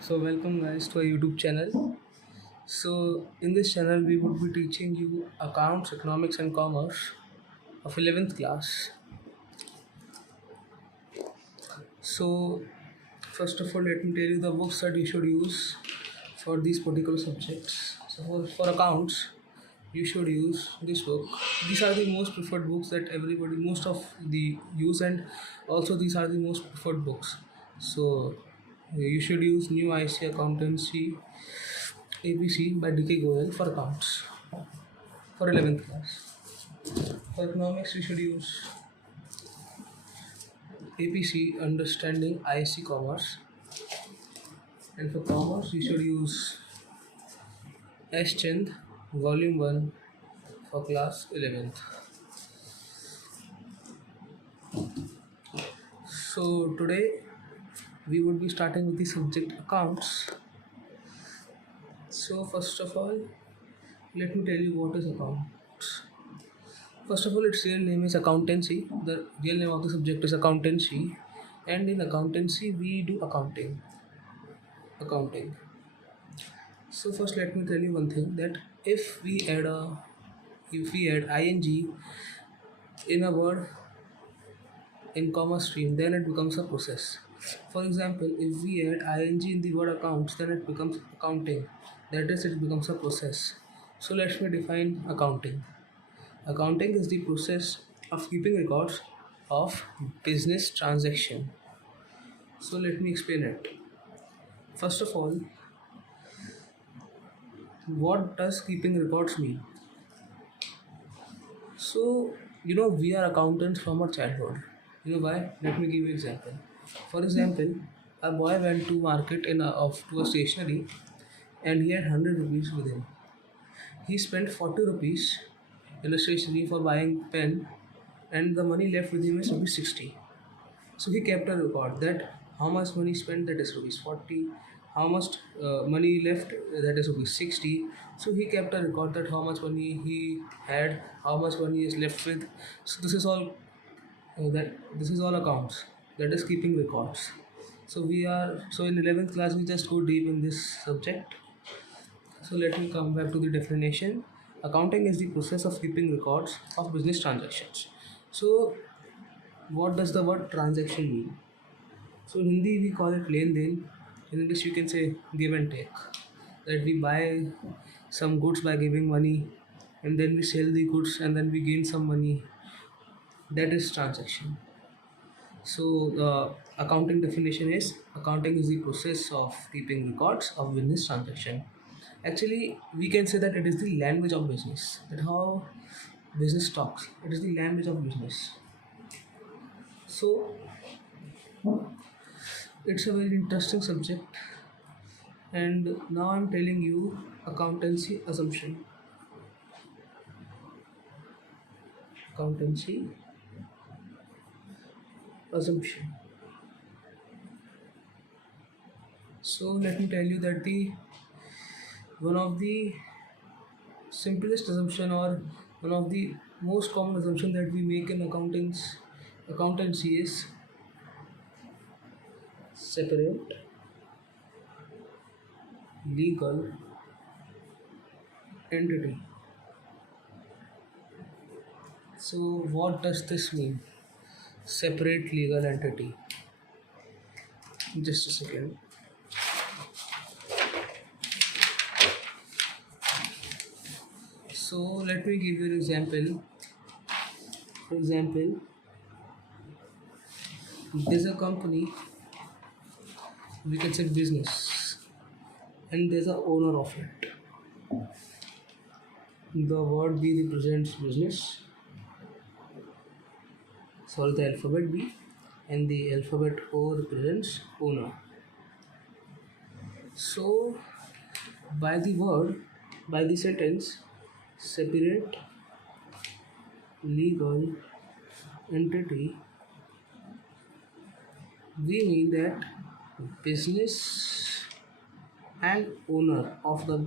So welcome guys to our YouTube channel. So in this channel we would be teaching you accounts, economics and commerce of 11th class. So first of all let me tell you the books that you should use for these particular subjects. So for accounts you should use this book. These are the most preferred books that everybody most of the use, and also these are the most preferred books. So you should use New IC Accountancy ABC by DK Goyal for accounts for 11th class. For economics, you should use APC Understanding ISC Commerce, and for commerce, you should use S. Chand Volume 1 for class 11th. So, today we would be starting with the subject accounts. So, first of all, let me tell you what is accounts. First of all, its real name is accountancy. The real name of the subject is accountancy, and in accountancy, we do accounting. So first, let me tell you one thing that if we add ing in a word in comma stream, then it becomes a process. For example, if we add ing in the word accounts, then it becomes accounting. That is, it becomes a process. So let me define accounting. Accounting is the process of keeping records of business transaction. So let me explain it. First of all, what does keeping records mean? So, we are accountants from our childhood. You know why? Let me give you example. For example, a boy went to market to a stationery, and he had 100 rupees with him. He spent 40 rupees in a stationery for buying pen, and the money left with him is rupees 60. So he kept a record that how much money spent, that is rupees 40, how much money left, that is rupees 60. So he kept a record that how much money he had, how much money is left with. So this is all accounts. That is keeping records. So in 11th class we just go deep in this subject. So let me come back to the definition. Accounting is the process of keeping records of business transactions. So what does the word transaction mean? So in Hindi we call it len den. In English you can say give and take. That we buy some goods by giving money, and then we sell the goods and then we gain some money. That is transaction. So the accounting definition is accounting is the process of keeping records of business transaction. Actually, we can say that it is the language of business. That how business talks. It is the language of business. So it's a very interesting subject, and now I'm telling you accountancy assumption. Accountancy assumption. So let me tell you that the one of the simplest assumption, or one of the most common assumption that we make in accountancy is separate legal entity. So what does this mean? Separate legal entity. Just a second. So let me give you an example. For example, there's a company, we can say business, and there's a owner of it. The word B represents business, sorry, the alphabet B, and the alphabet O represents owner. So by the sentence, separate legal entity, we mean that business and owner of the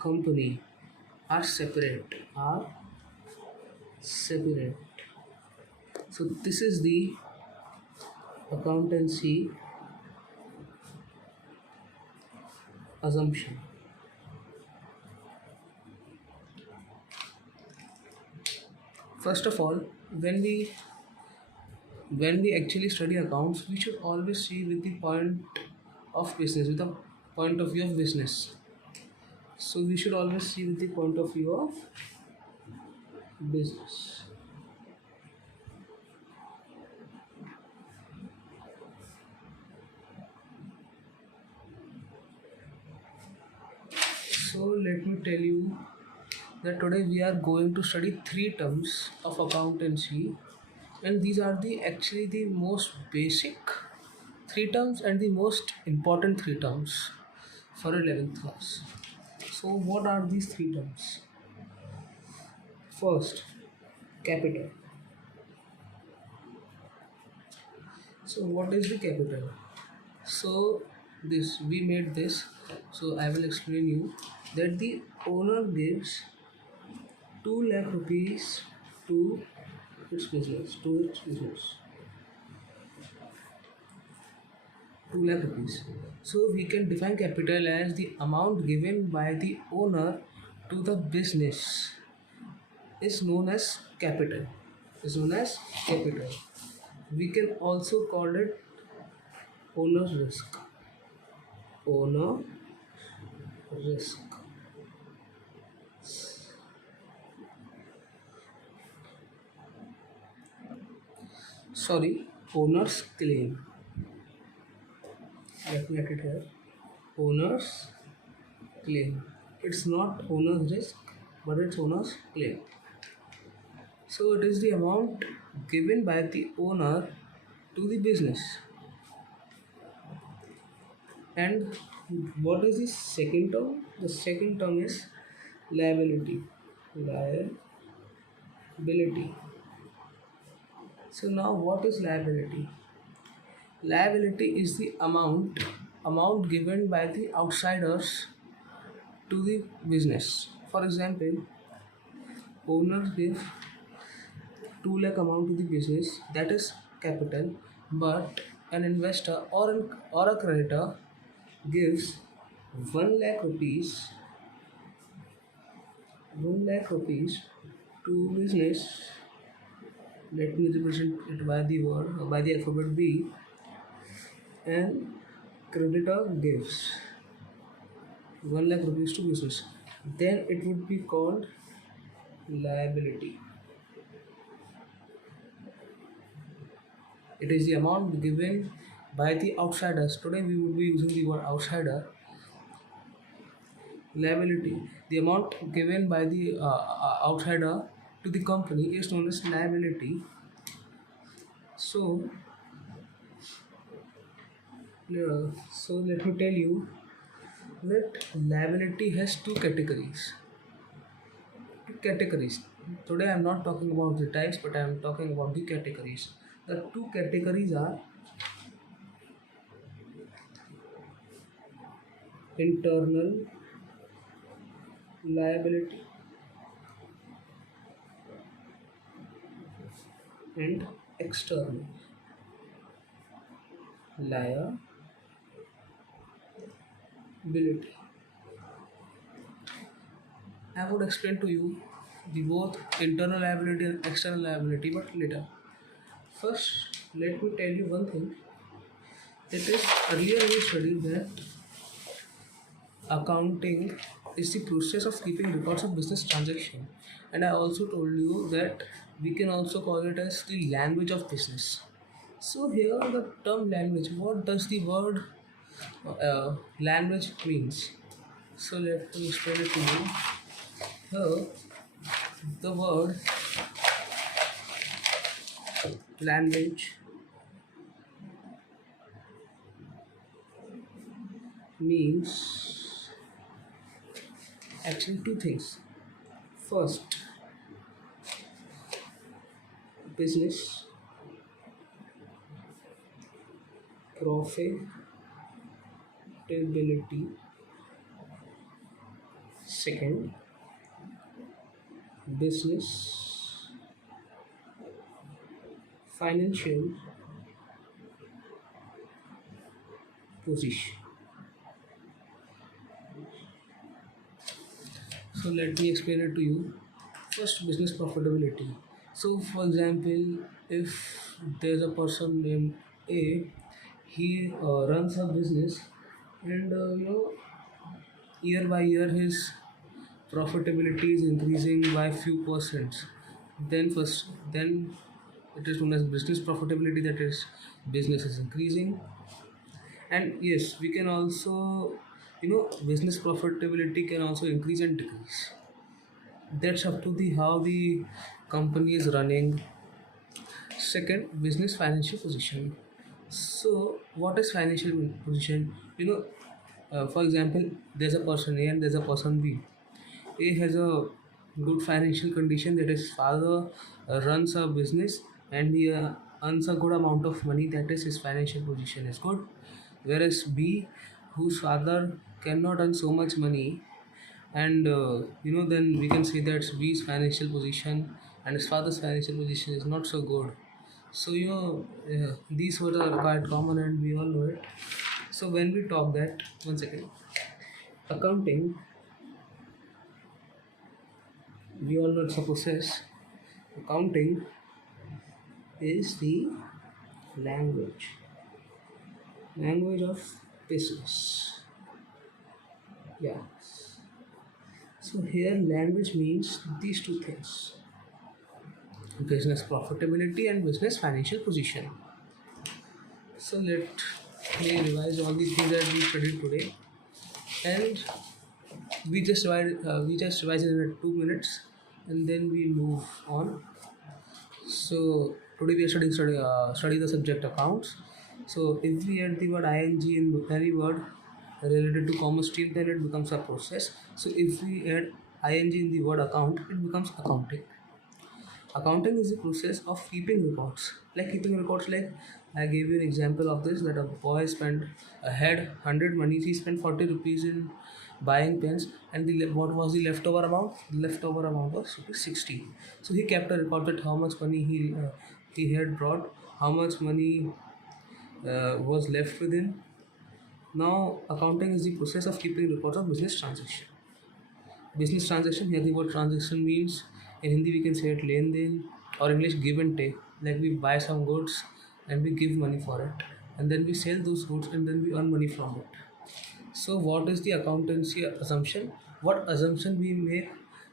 company are separate. So this is the accountancy assumption. First of all, when we when we actually study accounts, we should always see with the point of business, with the point of view of business. So we should always see with the point of view of business. So let me tell you that today we are going to study three terms of accountancy, and these are the actually the most basic three terms and the most important three terms for 11th class. So what are these three terms? First, capital. So what is the capital? So this we made this. So I will explain you that the owner gives 2 lakh rupees to its business. 2 lakh rupees. So we can define capital as the amount given by the owner to the business is known as capital. Is known as capital. We can also call it owner's risk. Owner risk. Sorry, owner's claim. Let me get it here. Owner's claim. It's not owner's risk, but it's owner's claim. So it is the amount given by the owner to the business. And what is the second term? The second term is liability. Liability. So now what is liability? Liability is the amount given by the outsiders to the business. For example, owners give 2 lakh amount to the business, that is capital, but an investor or a creditor gives 1 lakh rupees 1 lakh rupees to business. Let me represent it by the word by the alphabet B, and creditor gives 1 lakh rupees to business, then it would be called liability. It is the amount given by the outsiders. Today we would be using the word outsider. Liability. The amount given by the outsider to the company is known as liability. So, so let me tell you that liability has two categories. Today I am not talking about the types, but I am talking about the categories. The two categories are internal liability and external liability. I would explain to you the both internal liability and external liability, but later. First, let me tell you one thing. It is earlier we studied that accounting is the process of keeping records of business transaction, and I also told you that we can also call it as the language of business. So here the term language, what does the word language means? So let me explain it to you. Here the word language means actually two things. First, business, profitability. Second, business, financial position. So let me explain it to you. First, business profitability. So, for example, if there's a person named A, he runs a business, and year by year his profitability is increasing by few percent. Then it is known as business profitability. That is, business is increasing, and yes, we can also, business profitability can also increase and decrease. That's up to the how the company is running. Second, business financial position. So what is financial position? For example, there's a person A and there's a person B. A has a good financial condition, that his father runs a business, and he earns a good amount of money, that is his financial position is good. Whereas B, whose father cannot earn so much money, and then we can say that B's financial position and his father's financial position is not so good. So these words are quite common and we all know it. So when we talk that, one second, accounting, we all know it's a process. Accounting is the language language of business. Yeah. So here language means these two things: business profitability and business financial position. So let me revise all these things that we studied today, and we just revise it in 2 minutes, and then we move on. So today we are study the subject accounts. So if we add the word ing in any word related to commerce stream, then it becomes a process. So if we add ing in the word account, it becomes accounting. Accounting is the process of keeping records. Like keeping records, like I gave you an example of this, that a boy spent had 100 monies, he spent 40 rupees in buying pens, and what was the leftover amount? The leftover amount was 60. So he kept a record that how much money he had brought, how much money was left with him. Now, accounting is the process of keeping records of business transaction. Business transaction, here the word transaction means, in Hindi we can say it len den, or English give and take. Like we buy some goods and we give money for it, and then we sell those goods and then we earn money from it. So what is the accountancy assumption? What assumption we make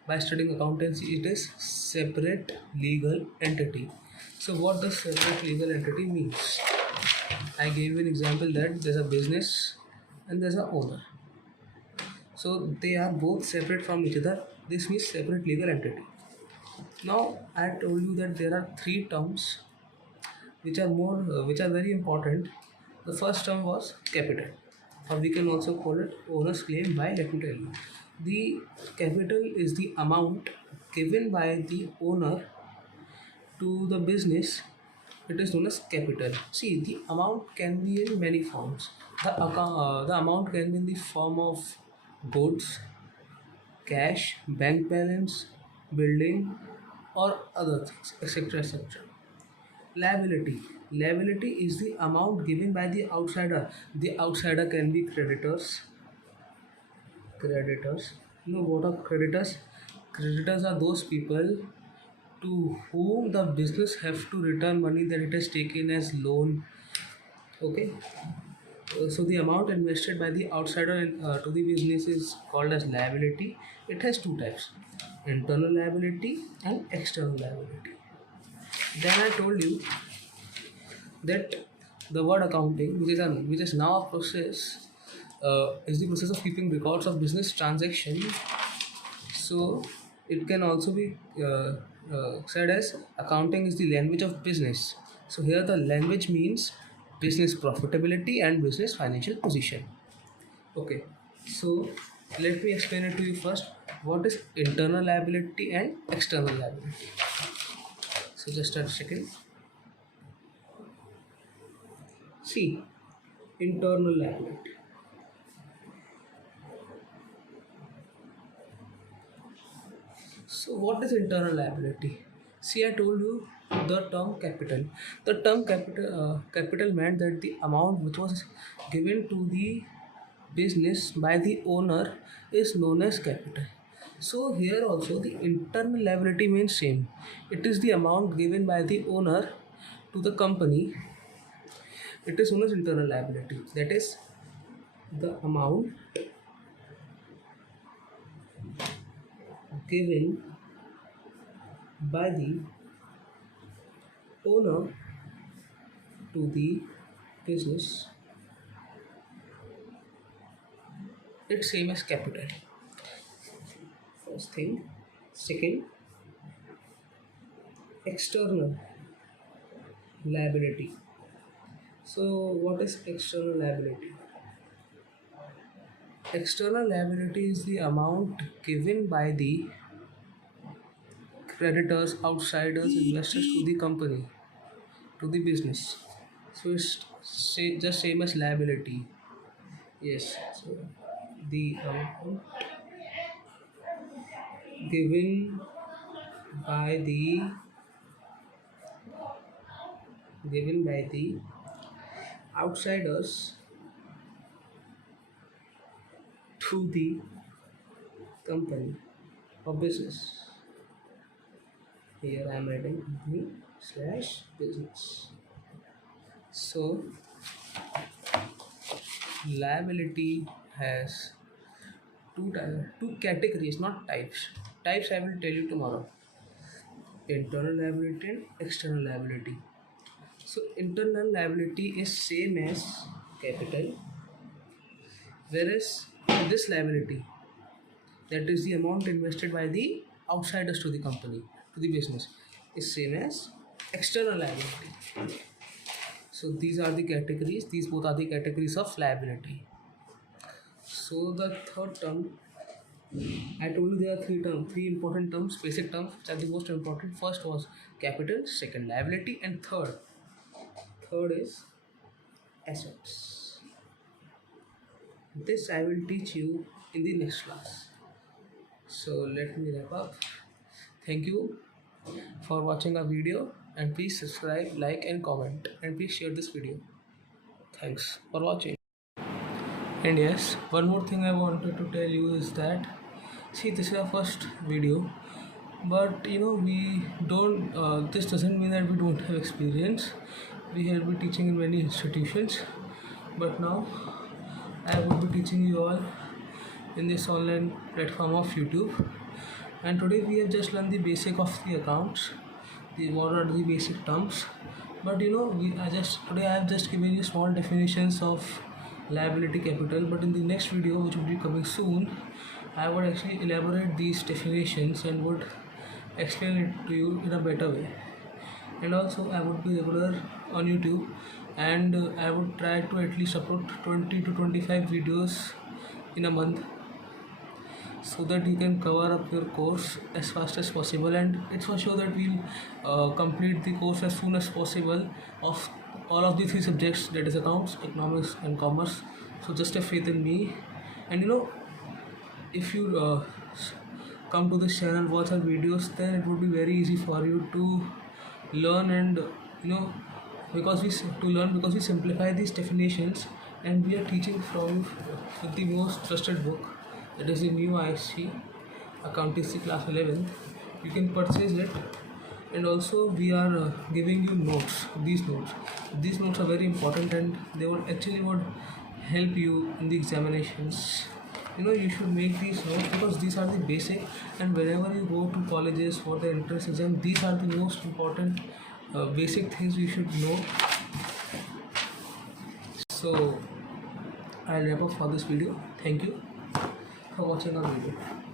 by studying accountancy? It is separate legal entity. So what does separate legal entity means? I gave you an example that there's a business and there's a owner. So they are both separate from each other. This means separate legal entity. Now I told you that there are three terms which are very important. The first term was capital, or we can also call it owner's claim. Why? Let me tell you. The capital is the amount given by the owner to the business. It is known as capital. See, the amount can be in many forms. The amount can be in the form of goods, cash, bank balance, building, or other things, etc. etc. Liability. Liability is the amount given by the outsider. The outsider can be creditors. Creditors. You know what are creditors? Creditors are those people to whom the business have to return money that it has taken as loan. Okay. So the amount invested by the outsider to the business is called as liability. It has two types: internal liability and external liability. Then I told you that the word accounting, which is now a process, is the process of keeping records of business transaction. So it can also be said as accounting is the language of business. So here the language means business profitability and business financial position. Okay, so let me explain it to you first. What is internal liability and external liability? So just a second. See, internal liability. So what is internal liability? See, I told you the term capital. The term capital meant that the amount which was given to the business by the owner is known as capital. So here also the internal liability means same. It is the amount given by the owner to the company. It is known as internal liability. That is the amount given by the owner to the business. It's same as capital. First thing. Second, external liability. So what is external liability? External liability is the amount given by the creditors, outsiders, investors to the company, to the business. So it's just same as liability. Yes. So the amount given by the outsiders to the company or business. Here I am writing company slash business. So liability has two categories, not types. Types I will tell you tomorrow. Internal liability and external liability. So internal liability is same as capital, whereas this liability, that is the amount invested by the outsiders to the company, to the business, is same as external liability. So these are the categories, these both are the categories of liability. So the third term, I told you there are three important terms, basic terms, which are the most important. First was capital, second liability, and third is assets. This I will teach you in the next class. So let me wrap up. Thank you for watching our video, and please subscribe, like and comment, and please share this video. Thanks for watching. And yes, one more thing I wanted to tell you is that, see, this is our first video, but we don't this doesn't mean that we don't have experience. We have been teaching in many institutions, but now I will be teaching you all in this online platform of YouTube. And today we have just learned the basic of the accounts, what are the basic terms. But today I have just given you small definitions of liability, capital. But in the next video, which will be coming soon, I would actually elaborate these definitions and would explain it to you in a better way. And also I would be regular on YouTube, and I would try to at least upload 20 to 25 videos in a month, so that you can cover up your course as fast as possible. And it's for sure that we'll complete the course as soon as possible of all of the three subjects, that is accounts, economics and commerce. So just have faith in me. And if you come to this channel, watch our videos, then it would be very easy for you to learn. And because we simplify these definitions, and we are teaching from with the most trusted book, that is the new ISC Accountancy Class 11. You can purchase it. And also we are giving you notes. These notes are very important, and they would help you in the examinations. You should make these notes, because these are the basic, and whenever you go to colleges for the entrance exam, these are the most important basic things you should know. So I'll wrap up for this video. Thank you for watching our video.